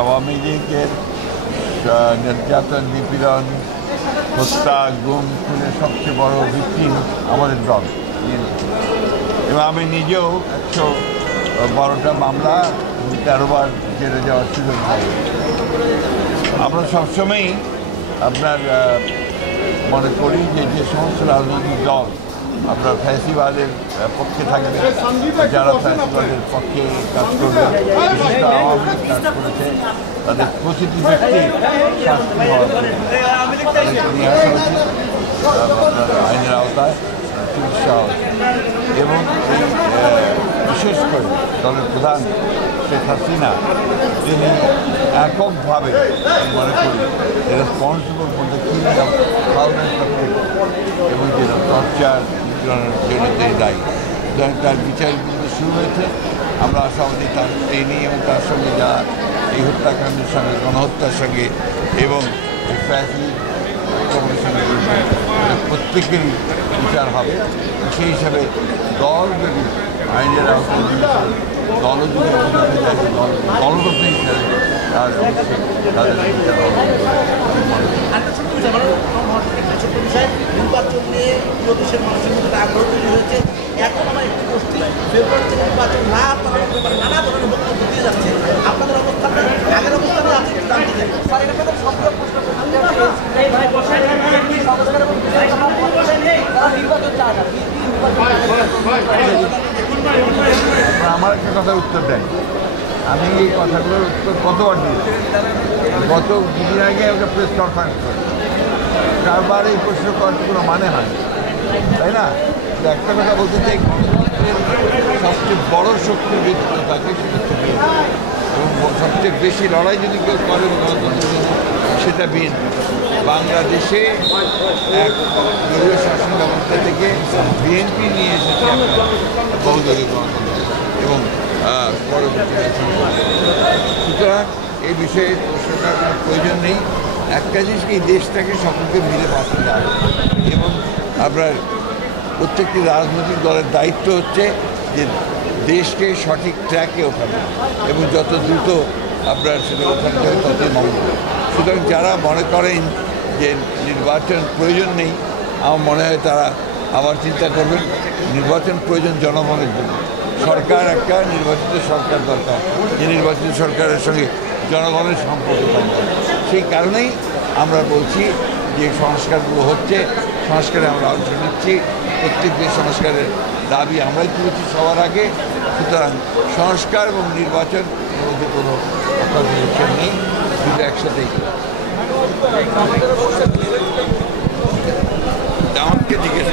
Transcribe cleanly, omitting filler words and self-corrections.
আওয়ামী লীগের নির্যাতন, নিপীড়ন, হত্যা, গুম, খুনের সবচেয়ে বড় ভিকটিম আমাদের দল। এবং আমি নিজেও 112টা মামলা 13 বার জেলে যাওয়ার সুযোগ পাই। আমরা সবসময়ই আপনার মনে করি যে সমস্ত রাজনৈতিক দল আপনার ফ্যাসিবাদের পক্ষে থাকবে, যারা ফ্যাসিবাদের পক্ষে কাজ করবে, বিশিষ্ট আওয়ামী লীগ কাজ করেছে, তাদের প্রতিটি ব্যক্তি শাস্তি হওয়া নিয়ে আসা উচিত আপনার আইনের আওতায়, চিকিৎসা এবং বিশেষ করে দলের প্রধান শেখ হাসিনা তিনি এককভাবে মনে করি responsible for the killing of thousands of people এবং যে টর্চার নিপীড়নের জন্য তিনি দায়ী। সুতরাং তার বিচার কিন্তু শুরু হয়েছে। আমরা আশাবাদী তার ট্রেনিং এবং তার সঙ্গে যারা এই হত্যাকাণ্ডের সঙ্গে, গণহত্যার সঙ্গে এবং প্রত্যেকেরই বিচার হবে। সেই হিসাবে দল যদি আইনের আওতায় দলও যদি অভিযোগে যায়, দলগত হিসাবে তার অবশ্যই তাদের বিচার হবে। নির্বাচন নিয়ে পুরো দেশের মানুষের মধ্যে আগ্রহ তৈরি হয়েছে। এখন আমার একটি গোষ্ঠী ফেব্রুয়ারিতে নির্বাচন না করার ব্যাপারে নানা ধরনের বক্তব্য দিয়ে যাচ্ছে। আপনাদের অবস্থানটা আগের অবস্থানে আছে একটু জানতে চাই। আমার একটা কথার উত্তর দেন। আমি এই কথাগুলোর উত্তর কতবার দিয়েছি। গত দুদিন আগে একটা প্রেস কনফারেন্স করি, বারবার এই প্রশ্ন করার কোনো মানে হয়, তাই না? একটা কথা বলতে চাই, গণতন্ত্রের সবচেয়ে বড় শক্তির ভিত্তি থাকে সেটা হচ্ছে বিএনপি, এবং সবচেয়ে বেশি লড়াই যদি কেউ করে গণতন্ত্রের জন্য সেটা বিএনপি। বাংলাদেশে এক দলীয় শাসন ব্যবস্থা থেকে বিএনপি নিয়ে এসেছে বহুদলীয় গণতন্ত্র এবং পরবর্তীতে। সুতরাং এই বিষয়ে প্রশ্ন করার কোনো প্রয়োজন নেই। একটা জিনিস এই দেশটাকে সকলকে মিলে বাঁচতে হবে এবং আপনার প্রত্যেকটি রাজনৈতিক দলের দায়িত্ব হচ্ছে যে দেশকে সঠিক ট্র্যাকে ওঠানো এবং যত দ্রুত আপনার সেটা ওঠানো যাবে ততই মঙ্গল। সুতরাং যারা মনে করেন যে নির্বাচন প্রয়োজন নেই, আমার মনে হয় তারা আবার চিন্তা করবেন। নির্বাচন প্রয়োজন জনগণের জন্য। সরকার একটা নির্বাচিত সরকার দরকার, যে নির্বাচিত সরকারের সঙ্গে জনগণের সম্পর্ক থাকবে। সেই কারণেই আমরা বলছি যে সংস্কারগুলো হচ্ছে, সংস্কারে আমরা অংশ নিচ্ছি। প্রত্যেকটি সংস্কারের দাবি আমরাই তুলেছি সবার আগে। সুতরাং সংস্কার এবং নির্বাচন মধ্যে কোনো কন্ট্রাডিকশন নেই, দুটো একসাথেই। আমাকে জিজ্ঞেস